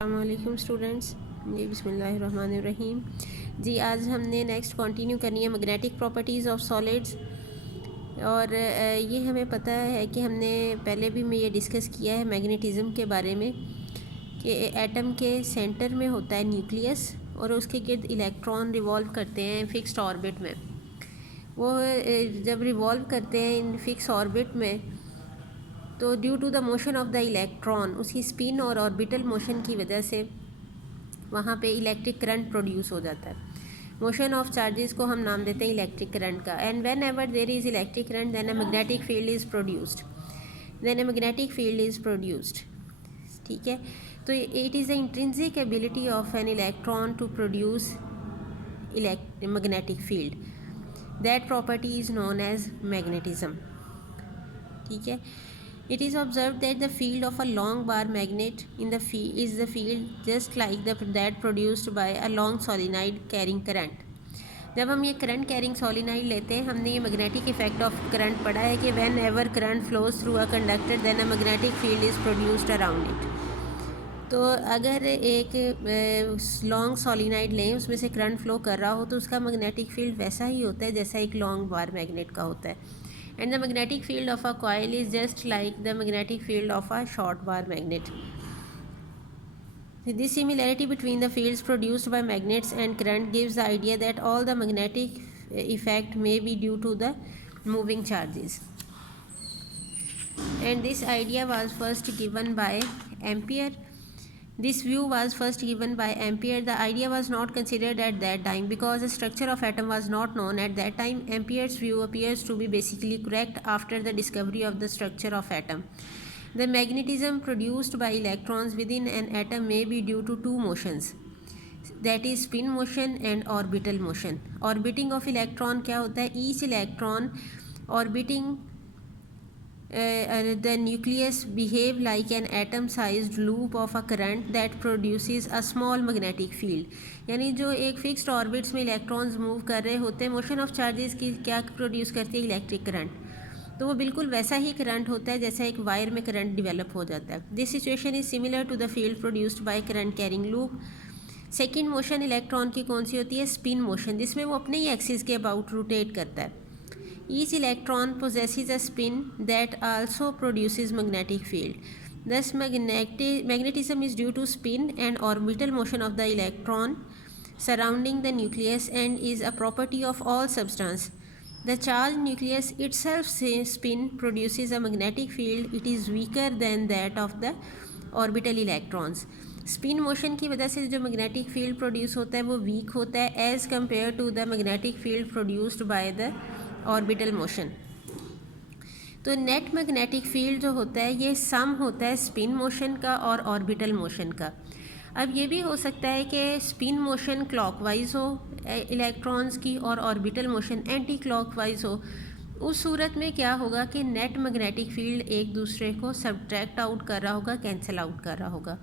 अस्सलामुअलैकुम स्टूडेंट्स, जी बिस्मिल्लाहिर्रहमानिर्रहीम। जी आज हमने नेक्स्ट कंटिन्यू करनी है मैग्नेटिक प्रॉपर्टीज़ ऑफ सॉलिड्स। और ये हमें पता है कि हमने पहले भी मैं ये डिस्कस किया है मैग्नेटिज़म के बारे में कि एटम के सेंटर में होता है न्यूक्लियस और उसके गिर्द इलेक्ट्रॉन रिवॉल्व करते हैं फिक्स्ड ऑर्बिट में। वो जब रिवॉल्व करते हैं इन फिक्स ऑर्बिट में तो due to the motion of the electron, उसकी स्पिन और ऑर्बिटल मोशन की वजह से वहाँ पे इलेक्ट्रिक करंट प्रोड्यूस हो जाता है। मोशन ऑफ चार्जेस को हम नाम देते हैं इलेक्ट्रिक करंट का। And whenever there is electric current then a magnetic field is produced. ठीक है, तो it is the intrinsic ability of an electron to produce magnetic field. That property is known as magnetism. ठीक है, it is observed that the field of a long bar magnet is the field just like that produced by a long solenoid carrying current। जब हम ये current carrying solenoid लेते हैं, हमने ये magnetic effect of current पढ़ा है कि whenever current flows through a conductor then a magnetic field is produced around it. तो अगर एक लॉन्ग सोलिनॉइड लें, उसमें से करंट फ्लो कर रहा हो तो उसका मैग्नेटिक फील्ड वैसा ही होता है जैसा एक लॉन्ग बार मैग्नेट का होता है। And the magnetic field of a coil is just like the magnetic field of a short bar magnet। This similarity between the fields produced by magnets and current gives the idea that all the magnetic effect may be due to the moving charges। And this idea was first given by Ampere। This view was first given by Ampere. The idea was not considered at that time because the structure of atom was not known at that time. Ampere's view appears to be basically correct after the discovery of the structure of atom। The magnetism produced by electrons within an atom may be due to two motions, that is spin motion and orbital motion। Orbiting of electron क्या होता है? Each electron orbiting the nucleus behave like an atom-sized loop of a current that produces a small magnetic field। यानी जो एक fixed orbits में electrons move कर रहे होते हैं, मोशन ऑफ चार्जेस की क्या प्रोड्यूस करती है? Electric current. तो वो बिल्कुल वैसा ही करंट होता है जैसा एक वायर में करंट डिवेलप हो जाता है। This situation is similar to the field produced by current carrying loop. Second motion electron की कौन सी होती है? स्पिन मोशन, जिसमें वो अपने ही एक्सिस के अबाउट रोटेट करता है। Each electron possesses a spin that also produces magnetic field। Thus magnetism is due to spin and orbital motion of the electron surrounding the nucleus and is a property of all substance। The charged nucleus itself spin produces a magnetic field। It is weaker than that of the orbital electrons। Spin motion की वजह से जो magnetic field produce होता है वो weak होता है as compare to the magnetic field produced by the orbital motion. तो नेट मैग्नेटिक फील्ड जो होता है ये सम होता है स्पिन मोशन का और ऑर्बिटल मोशन का। अब ये भी हो सकता है कि स्पिन मोशन क्लॉकवाइज हो इलेक्ट्रॉन्स की और ऑर्बिटल मोशन एंटी क्लॉकवाइज हो। उस सूरत में क्या होगा कि नेट मैग्नेटिक फील्ड एक दूसरे को सब्ट्रैक्ट आउट कर रहा होगा, कैंसिल आउट कर रहा होगा।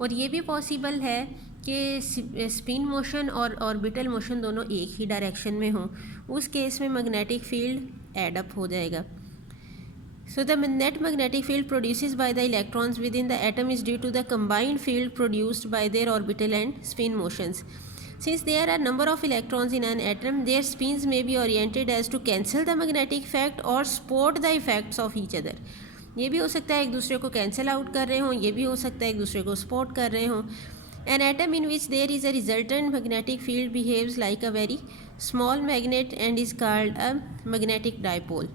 और ये भी पॉसिबल है कि स्पिन मोशन और ऑर्बिटल मोशन दोनों एक ही डायरेक्शन में हों, उस केस में मैग्नेटिक फील्ड एड अप हो जाएगा। So the net magnetic field produced by the electrons within the atom is due to the combined field produced by their orbital and spin motions। Since there are number of electrons in an atom, their spins may be oriented as to cancel the magnetic effect or support the effects of each other। ये भी हो सकता है एक दूसरे को cancel out कर रहे हों, ये भी हो सकता है एक दूसरे को सपोर्ट कर रहे हों। An atom in which there is a resultant magnetic field behaves like a very small magnet and is called a magnetic dipole।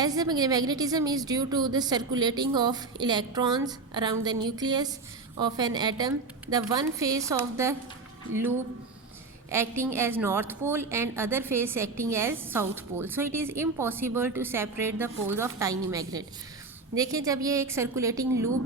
As the magnetism is due to the circulating of electrons around the nucleus of an atom, the one face of the loop acting as north pole and other face acting as south pole, so it is impossible to separate the poles of tiny magnet। देखिए, जब ये एक circulating loop